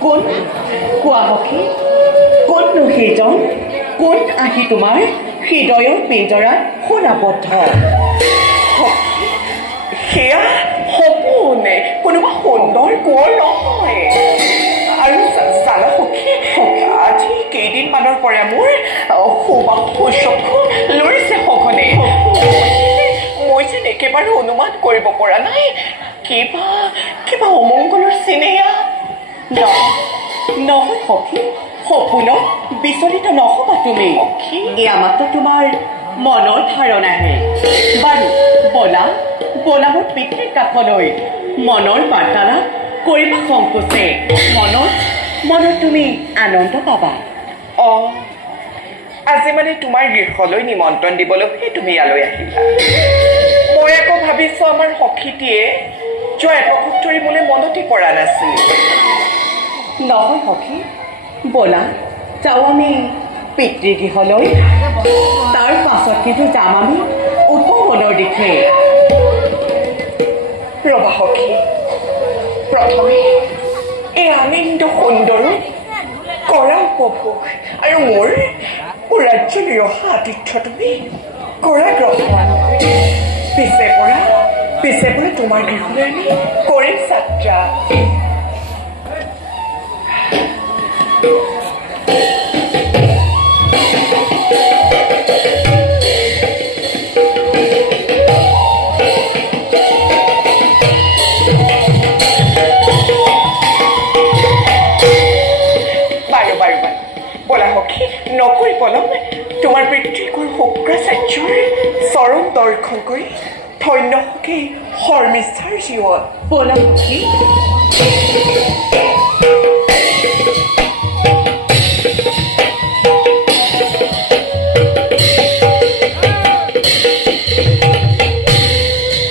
কোন কোৱা হকি কোন নো সেইজন কোন আহি তোমাৰ হৃদয়ৰ পিঞ্জৰাত সোণাবদ্ধ সেয়া সপোন কোনোবা সুন্দৰ কোঁৱৰ নহয় আৰু জানা সখী আজি কেইদিনমানৰ পৰা মোৰ চকু লৰিছে সঘনে মই যেন একেবাৰে অনুমান কৰিব পৰা নাই কিবা কিবা অমংগলৰ চিনেয়া নহয় সখী সপোনত বিচলিত নহবা তুমি এয়া মাত্ৰ তোমাৰ মনৰ ধাৰণাহে বাৰু বলা বলা মোৰ পিতৃৰ কাষলৈ মনৰ বাৰ্তালাপ কৰিবা সংকোচে মনত তুমি আনন্দ পাবা আজি মানে তোমাৰ গৃহলৈ নিমন্ত্ৰণ দিবলৈহে তুমি ইয়ালৈ আহিলা মই আকৌ ভাবিছো আমাৰ সখীটিয়ে যোৱা এপক্ষত ধৰি মোলৈ মনতে পৰা নাছিল নহয় সখী বলা যাওঁ আমি পিতৃগৃহলৈ তাৰ পাছত কিন্তু যাম আমি উপবনৰ দিশে ৰবা সখী প্ৰথমে এই আনন্দ সুন্দৰ কৰা উপভোগ আৰু মোৰ ৰাজ্যলৈ অহা আতিথ্য তুমি কৰা গ্ৰহণ পিছে পৰা তোমাৰ গৃহলৈ আমি কৰিম যাত্ৰা নকৰি পলম তোমাৰ পিতৃকৰ শুক্ৰাচাৰ্যৰ চৰণ দৰ্শন কৰি ধন্য সখী শৰ্মিষ্ঠাৰ জীৱন পলম